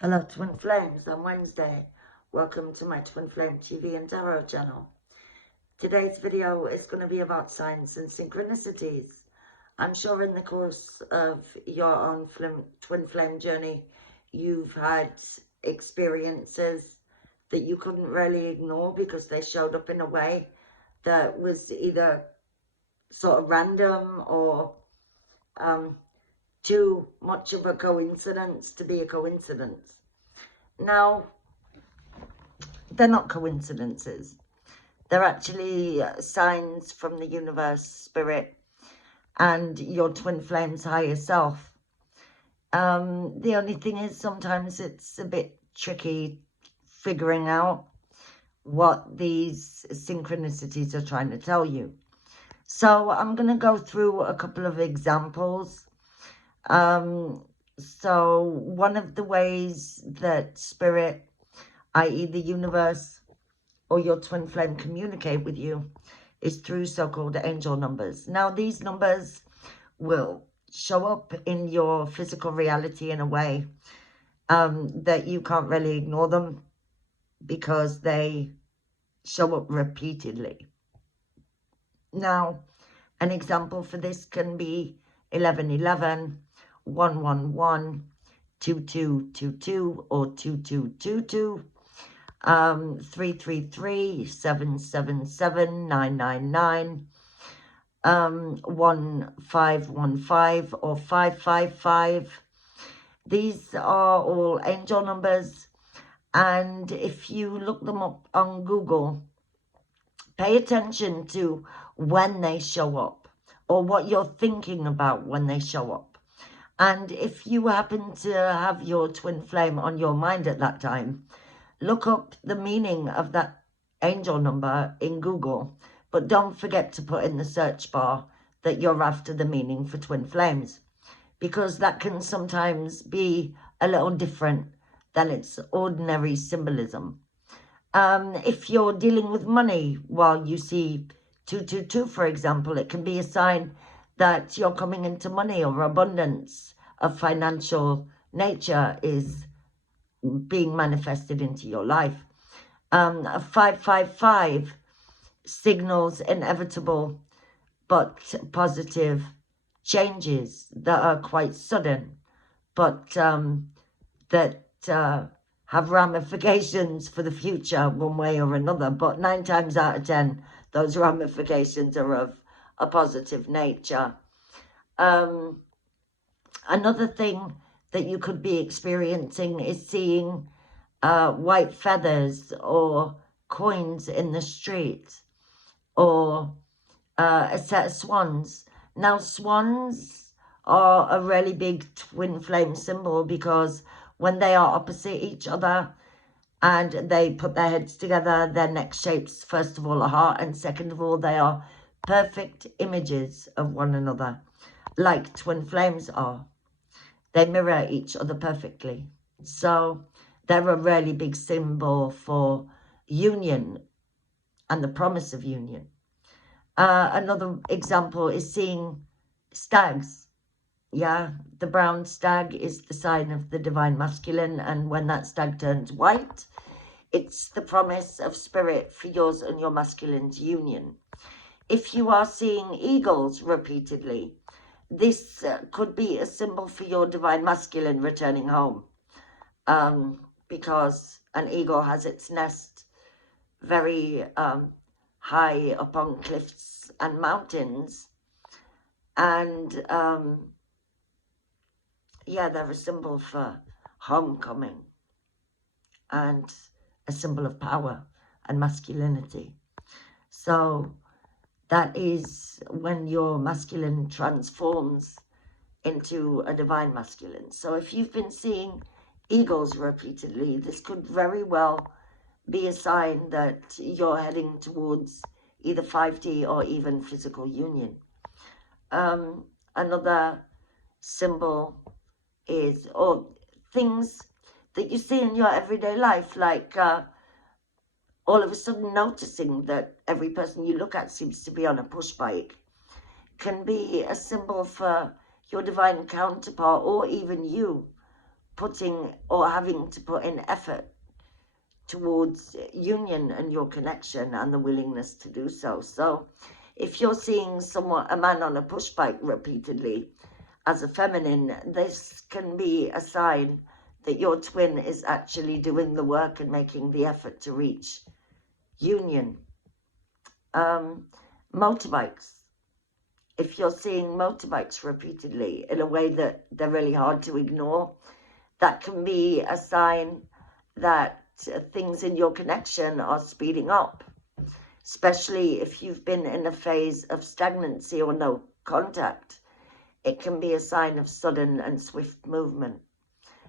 Hello Twin Flames on Wednesday. Welcome to my Twin Flame TV and Tarot channel. Today's video is going to be about signs and synchronicities. I'm sure in the course of your own Twin Flame journey, you've had experiences that you couldn't really ignore because they showed up in a way that was either sort of random or too much of a coincidence to be a coincidence. Now, they're not coincidences. They're actually signs from the universe, spirit, and your twin flame's higher self. The only thing is sometimes it's a bit tricky figuring out what these synchronicities are trying to tell you. So I'm going to go through a couple of examples. So one of the ways that spirit, i.e. the universe or your twin flame, communicate with you is through so-called angel numbers. Now, these numbers will show up in your physical reality in a way that you can't really ignore them because they show up repeatedly. Now, an example for this can be 1111, 111, 2222 or 2222, 333, 777, 999, 1515 or 555. These are all angel numbers, and if you look them up on Google, pay attention to when they show up or what you're thinking about when they show up. And if you happen to have your twin flame on your mind at that time, look up the meaning of that angel number in Google, but don't forget to put in the search bar that you're after the meaning for twin flames, because that can sometimes be a little different than its ordinary symbolism. If you're dealing with money while you see 222, for example, it can be a sign that you're coming into money or abundance of financial nature is being manifested into your life. 555 signals inevitable but positive changes that are quite sudden, but that have ramifications for the future one way or another. But 9 times out of 10, those ramifications are of a positive nature. Another thing that you could be experiencing is seeing white feathers or coins in the street, or a set of swans. Now, swans are a really big twin flame symbol because when they are opposite each other and they put their heads together, their neck shapes, first of all, a heart, and second of all, they are perfect images of one another, like twin flames are. They mirror each other perfectly. So they're a really big symbol for union and the promise of union. Another example is seeing stags. Yeah, the brown stag is the sign of the divine masculine, and when that stag turns white, it's the promise of spirit for yours and your masculine's union. If you are seeing eagles repeatedly, this could be a symbol for your divine masculine returning home, because an eagle has its nest very high up on cliffs and mountains, and yeah, they're a symbol for homecoming and a symbol of power and masculinity. So that is when your masculine transforms into a divine masculine. So if you've been seeing eagles repeatedly, this could very well be a sign that you're heading towards either 5D or even physical union. Another symbol is, or things that you see in your everyday life, like all of a sudden noticing that every person you look at seems to be on a push bike, can be a symbol for your divine counterpart or even you putting or having to put in effort towards union and your connection and the willingness to do so. So if you're seeing a man on a push bike repeatedly as a feminine, this can be a sign that your twin is actually doing the work and making the effort to reach union. Motorbikes. If you're seeing motorbikes repeatedly in a way that they're really hard to ignore, that can be a sign that things in your connection are speeding up, especially if you've been in a phase of stagnancy or no contact. It can be a sign of sudden and swift movement.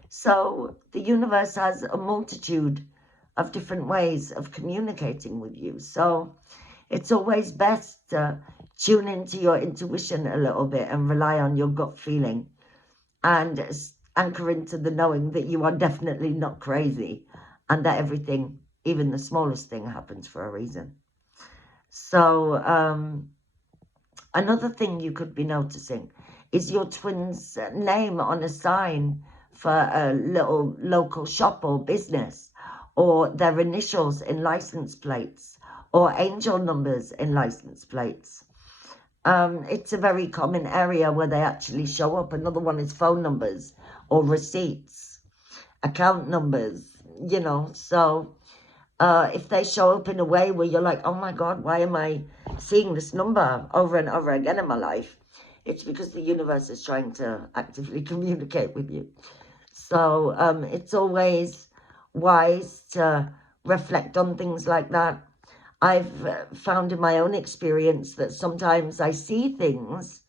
So the universe has a multitude of different ways of communicating with you. So it's always best to tune into your intuition a little bit and rely on your gut feeling and anchor into the knowing that you are definitely not crazy and that everything, even the smallest thing, happens for a reason. So another thing you could be noticing is your twin's name on a sign for a little local shop or business, or their initials in license plates, or angel numbers in license plates. It's a very common area where they actually show up. Another one is phone numbers or receipts, account numbers, you know. So if they show up in a way where you're like, oh my God, why am I seeing this number over and over again in my life? It's because the universe is trying to actively communicate with you. So it's always wise to reflect on things like that. I've found in my own experience that sometimes I see things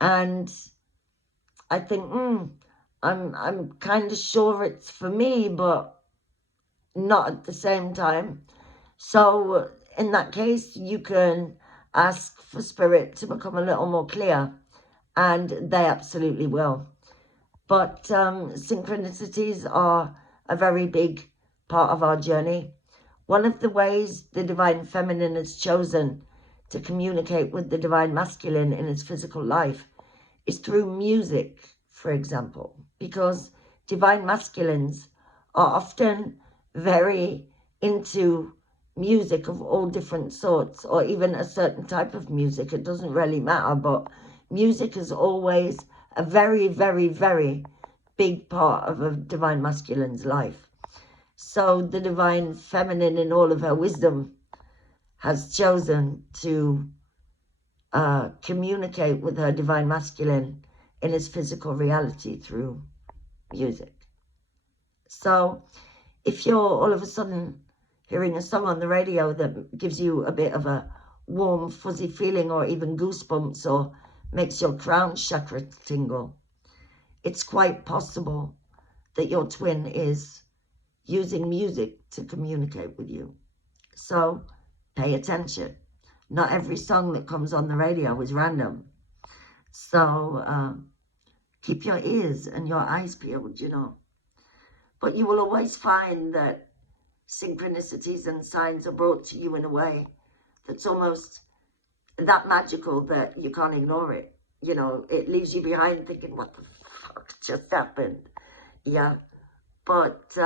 and I think, I'm kind of sure it's for me, but not at the same time. So in that case, you can ask for spirit to become a little more clear, and they absolutely will. But synchronicities are a very big part of our journey. One of the ways the divine feminine has chosen to communicate with the divine masculine in his physical life is through music, for example, because divine masculines are often very into music of all different sorts, or even a certain type of music. It doesn't really matter, but music is always a very, very, very big part of a divine masculine's life. So the divine feminine, in all of her wisdom, has chosen to communicate with her divine masculine in his physical reality through music. So if you're all of a sudden hearing a song on the radio that gives you a bit of a warm, fuzzy feeling, or even goosebumps, or makes your crown chakra tingle, it's quite possible that your twin is using music to communicate with you. So pay attention. Not every song that comes on the radio is random. So keep your ears and your eyes peeled, you know. But you will always find that synchronicities and signs are brought to you in a way that's almost that magical that you can't ignore it. You know, it leaves you behind thinking, what the fuck just happened? Yeah. But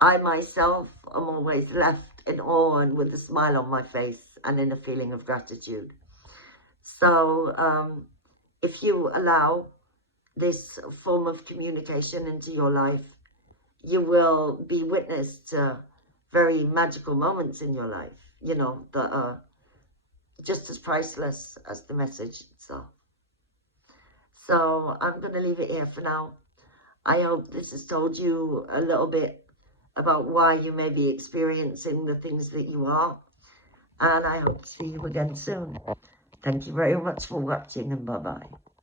I myself am always left in awe and with a smile on my face and in a feeling of gratitude. So if you allow this form of communication into your life, you will be witness to very magical moments in your life, you know, that are just as priceless as the message itself. So I'm going to leave it here for now. I hope this has told you a little bit about why you may be experiencing the things that you are. And I hope to see you again soon. Thank you very much for watching, and bye-bye.